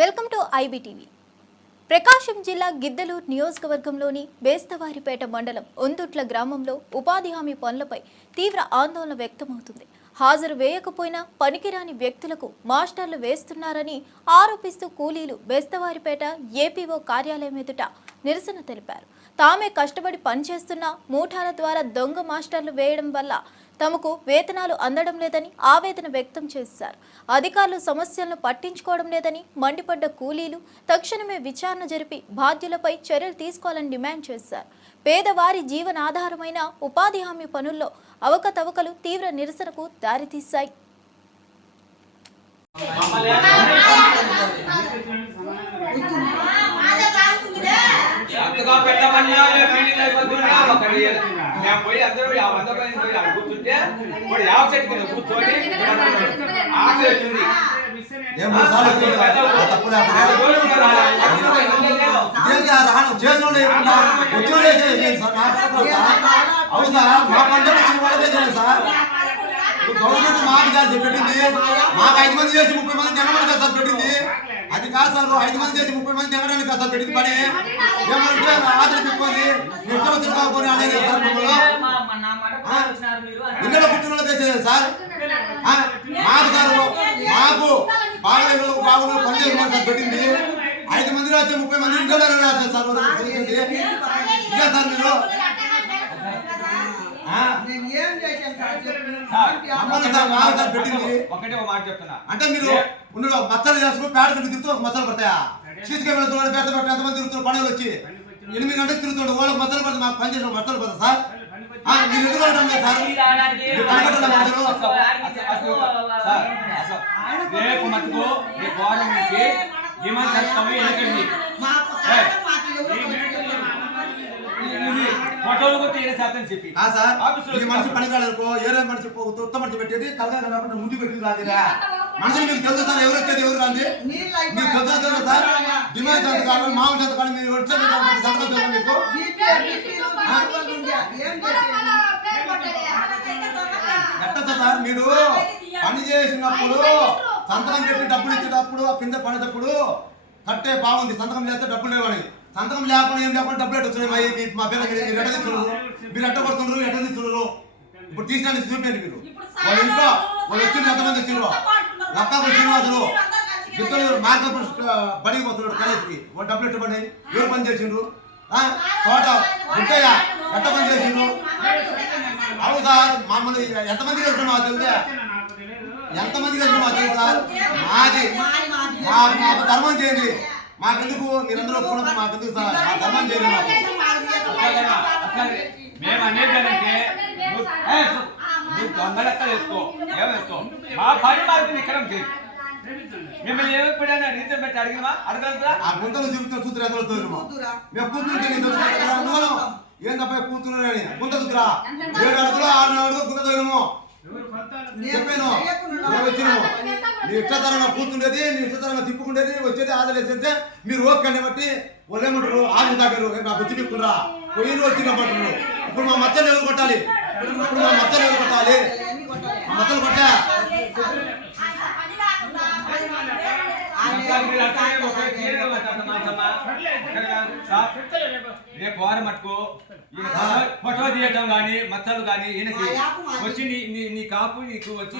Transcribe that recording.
Welcome to IBTV. ప్రకాశం జిల్లా గిద్దలూరు నియోజకవర్గంలోని బేస్తవారిపేట మండలం ఒందుట్ల గ్రామంలో ఉపాధి హామీ పనులపై తీవ్ర ఆందోళన వ్యక్తమవుతుంది. హాజరు వేయకపోయినా పనికిరాని వ్యక్తులకు మాస్టర్లు వేస్తున్నారని ఆరోపిస్తూ కూలీలు బేస్తవారిపేట ఏపీఓ కార్యాలయం ఎదుట నిరసన తెలిపారు. తామే కష్టపడి పనిచేస్తున్న మూఠాల ద్వారా దొంగ మాస్టర్లు వేయడం వల్ల తమకు వేతనాలు అందడం లేదని ఆవేదన వ్యక్తం చేశారు. అధికారులు సమస్యలను పట్టించుకోవడం లేదని మండిపడ్డ కూలీలు తక్షణమే విచారణ జరిపి బాధ్యులపై చర్యలు తీసుకోవాలని డిమాండ్ చేశారు. పేదవారి జీవనాధారమైన ఉపాధి హామీ పనుల్లో అవకతవకలు తీవ్ర నిరసనకు దారితీశాయి. అంతగా పెట్టమని పెళ్ళి అయిపోతున్నా ఒకటి మేము పోయి అందరూ యాభై వంద మంది పోయి ఆడ కూర్చుంటే ఇప్పుడు యావ చెట్టు కింద కూర్చొని ఆకలి అవుతుంది ఏం మూడు సార్లు వచ్చింది కదా, ఆ తప్పు లేకుండా. ఇదేంటి ఆ రాను చేసినోళ్ళు ఏమన్నా? వచ్చినోళ్ళు ఏం చేయలేదు సార్, నా తరపున అవుతా? అవును సార్, మా పంటలు ఇచ్చిన వాళ్ళకే చేయాలి సార్. ఇప్పుడు గవర్నమెంట్ మాకు చేసి పెట్టింది మాకు ఐదు మంది చేసి ముప్పై మంది జనమని కదా సార్ పెట్టింది అది కాదు సార్ ఐదు మంది చేసి ముప్పై మంది జనడానికి కదా సార్ పెట్టింది పని ఏమంటే ఆదరణ ఇష్టం వచ్చిన కాకపోతే అనేది సార్ ఇందులో వాళ్ళకే చేయాలి సార్? ఆ? మాకు సార్ మాకు బాగా బాగున్న పని చేయమని సార్ పెట్టింది. ఐదు మంది రాస్తే ముప్పై మంది ఇంట్లో రాస్తారు సార్. ఇదే సార్ మీరు? ఒకటే ఒక మాట చెప్తున్నా. అంటే మీరు ఉండు మచ్చలు చేసుకుని పేడ కింద తిరుగుతూ ఒక మచ్చలు పడతాయా? సీసీ కెమెరా చూడండి పెద్ద పెద్ద ఎంతమంది తిరుగుతున్నారు పండుగలు వచ్చి. ఎనిమిది గంటలకు తిరుగుతుండే వాళ్ళకి మచ్చలు పడితే మాకు పని చేసిన మచ్చలు పడతా సార్. మీరు ఎందుకు రేపు మటుకు నుంచి ఏమని ఫోటోలు శాతం చెప్పి. ఆఫీసులో మనిషి పని కాడనుకో ఏరే మనిషి ఉత్త మనిషి పెట్టేది కలగా కనకుండా ముందు పెట్టి రాదిరా మనుషులు మీకు తెలుసు సార్ ఎవరు వచ్చేది ఎవరు మీకు తెలుసా సార్ డిమాండ్ ఎంత కావాలి మామూలు ఎంత కావాలి మీరు వచ్చేది సంతకం మీకు. సార్ మీరు పని చేసినప్పుడు సంతకం పెట్టి డబ్బులు ఇచ్చేటప్పుడు ఆ కింద పడేటప్పుడు కట్టే బాగుంది. సంతకం చేస్తే డబ్బులు లేవని సంతకం లేకుండా ఏం లేకుండా డబ్బులు ఎట్ట వచ్చినాయి మా పేరు మీరు ఎట్ట తెచ్చున్నారు మీరు ఎట్ట కొడుతున్నారు ఎట్ట తెచ్చున్నారు ఇప్పుడు తీసినాన్ని చూపించండి మీరు. వాళ్ళ ఇంట్లో వాళ్ళు వచ్చింది ఎంతమంది వచ్చిండ్రు? లక్కాపురం శ్రీనివాసులు ఇద్దరు మార్కప్ బడికి పోతున్నాడు కాలేజీకి. వాళ్ళు డబ్బులు ఎట్ట పడినాయి ఎవరు పని చేసిండ్రు? ఆ? తోట గుట్టయ్య ఎట్ట పని చేసిండ్రు? అవును సార్ మమ్మల్ని ఎంతమంది చేస్తున్నాం మాకు తెలుసా? ఎంతమంది చేస్తున్నాం మాకు తెలుసా? మాది. మా మాకు ధర్మం చేయండి. మాకెందుకు? మీరందరూ ఒప్పుకున్నప్పుడు మాకెందుకు సార్? మా ధర్మం చేయండి మాకు. మేము అనేది ఏంటంటే నువ్వు దొంగ లెక్క వేసుకో. ఏం వేసుకో? మా పని మాకు నిక్కడం చేయి. మిమ్మల్ని ఏమి ఎప్పుడైనా రీతి పెట్టి అడిగినా అడగలుగుతా ఆ గుంతలు చూతురు మేము కూర్చుంటే నేను తెలుసుకుంటాను ఏం తప్ప కూర్చున్నాను అని గుంత చూతురా ఏడు అడుగులు ఆరు అడుగులు గుంత తోయము చెప్పాను. మేము వచ్చినాము మీ ఇష్టతరంగా కూర్చుండేది మీ ఇష్టతరంగా తిప్పుకుండేది వచ్చేది ఆదరేసేస్తే మీరు ఓకే బట్టి వాళ్ళు ఏమంటారు ఆరు తాగారు నాకు వచ్చి తిప్పుకురా పోయి వచ్చి రమ్మంటారు ఇప్పుడు మా మచ్చలు ఎవరు కొట్టాలి? ఇప్పుడు మా మచ్చలు ఎవరు కొట్టాలి. మా మచ్చలు కొట్టా. రేపు వారం ఈయన ఫోటో- తీయటం కానీ మచ్చలు కానీ ఈయనకి వచ్చి నీ నీ- కాపు నీకు వచ్చి